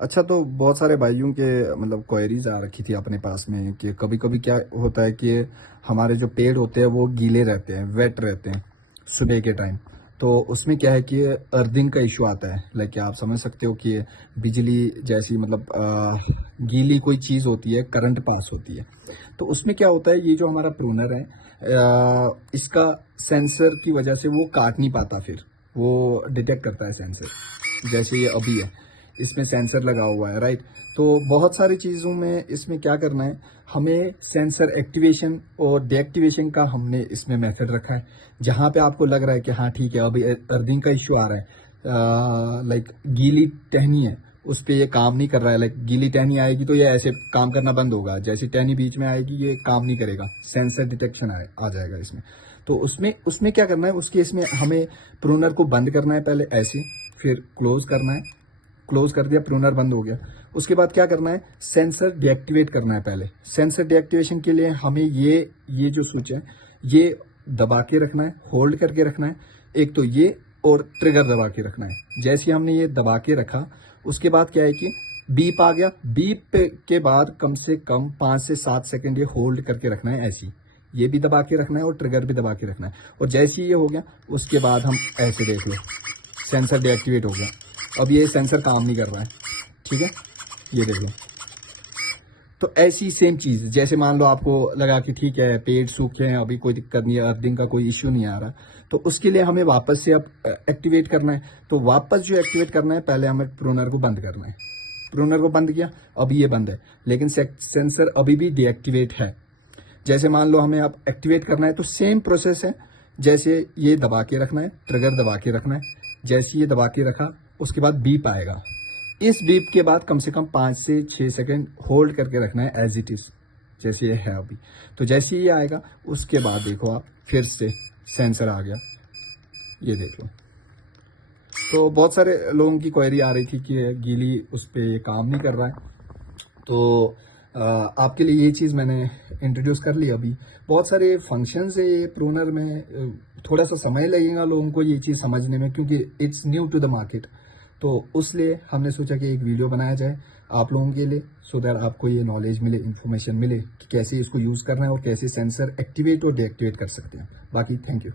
अच्छा, तो बहुत सारे भाइयों के मतलब क्वेरीज आ रखी थी अपने पास में कि कभी कभी क्या होता है कि हमारे जो पेड़ होते हैं वो गीले रहते हैं, वेट रहते हैं सुबह के टाइम। तो उसमें क्या है कि अर्थिंग का इशू आता है। लाइक आप समझ सकते हो कि बिजली जैसी मतलब गीली कोई चीज़ होती है, करंट पास होती है। तो उसमें क्या होता है, ये जो हमारा प्रूनर है इसका सेंसर की वजह से वो काट नहीं पाता, फिर वो डिटेक्ट करता है सेंसर। जैसे ये अभी है, इसमें सेंसर लगा हुआ है, राइट। तो बहुत सारी चीज़ों में इसमें क्या करना है, हमें सेंसर एक्टिवेशन और डीएक्टिवेशन का हमने इसमें मेथड रखा है। जहाँ पे आपको लग रहा है कि हाँ ठीक है, अभी अर्थिंग का इश्यू आ रहा है, लाइक गीली टहनी है, उस पर ये काम नहीं कर रहा है। लाइक गीली टहनी आएगी तो ये ऐसे काम करना बंद होगा, जैसी टहनी बीच में आएगी ये काम नहीं करेगा, सेंसर डिटेक्शन आ जाएगा इसमें। तो उसमें उसमें क्या करना है, उसके इसमें हमें प्रूनर को बंद करना है पहले ऐसे, फिर क्लोज करना है। क्लोज कर दिया, प्रूनर बंद हो गया। उसके बाद क्या करना है, सेंसर डीएक्टिवेट करना है। पहले सेंसर डीएक्टिवेशन के लिए हमें ये जो स्विच है ये दबा के रखना है, होल्ड करके रखना है। एक तो ये, और ट्रिगर दबा के रखना है। जैसे ही हमने ये दबा के रखा, उसके बाद क्या है कि बीप आ गया। बीप के बाद कम से कम 5 से 7 सेकंड ये होल्ड करके रखना है ऐसी। ये भी दबा के रखना है और ट्रिगर भी दबा के रखना है। और जैसे ही ये हो गया, उसके बाद हम ऐसे देख लो, सेंसर डीएक्टिवेट हो गया। अब ये सेंसर काम नहीं कर रहा है, ठीक है, ये देखिए। तो ऐसी सेम चीज, जैसे मान लो आपको लगा कि ठीक है पेड़ सूखे हैं, अभी कोई दिक्कत नहीं है, अर्थिंग का कोई इश्यू नहीं आ रहा, तो उसके लिए हमें वापस से अब एक्टिवेट करना है। तो वापस जो एक्टिवेट करना है, पहले हमें प्रूनर को बंद करना है। प्रूनर को बंद किया, अब ये बंद है, लेकिन सेंसर अभी भी डीएक्टिवेट है। जैसे मान लो हमें अब एक्टिवेट करना है, तो सेम प्रोसेस है। जैसे ये दबा के रखना है, ट्रिगर दबा के रखना है। जैसे ये दबा के रखा, उसके बाद बीप आएगा। इस बीप के बाद कम से कम 5 से 6 सेकंड होल्ड करके रखना है एज इट इज, जैसे ये है अभी। तो जैसे ये आएगा, उसके बाद देखो आप, फिर से सेंसर आ गया, ये देख लो। तो बहुत सारे लोगों की क्वेरी आ रही थी कि गीली उस पर ये काम नहीं कर रहा है। तो आपके लिए ये चीज़ मैंने इंट्रोड्यूस कर ली। अभी बहुत सारे फंक्शंस है ये प्रूनर में, थोड़ा सा समय लगेगा लोगों को ये चीज़ समझने में, क्योंकि it's new to the market. तो उसलिए हमने सोचा कि एक वीडियो बनाया जाए आप लोगों के लिए, सो दैट आपको ये नॉलेज मिले, इन्फॉर्मेशन मिले कि कैसे इसको यूज़ करना है और कैसे सेंसर एक्टिवेट और डीएक्टिवेट कर सकते हैं। बाकी थैंक यू।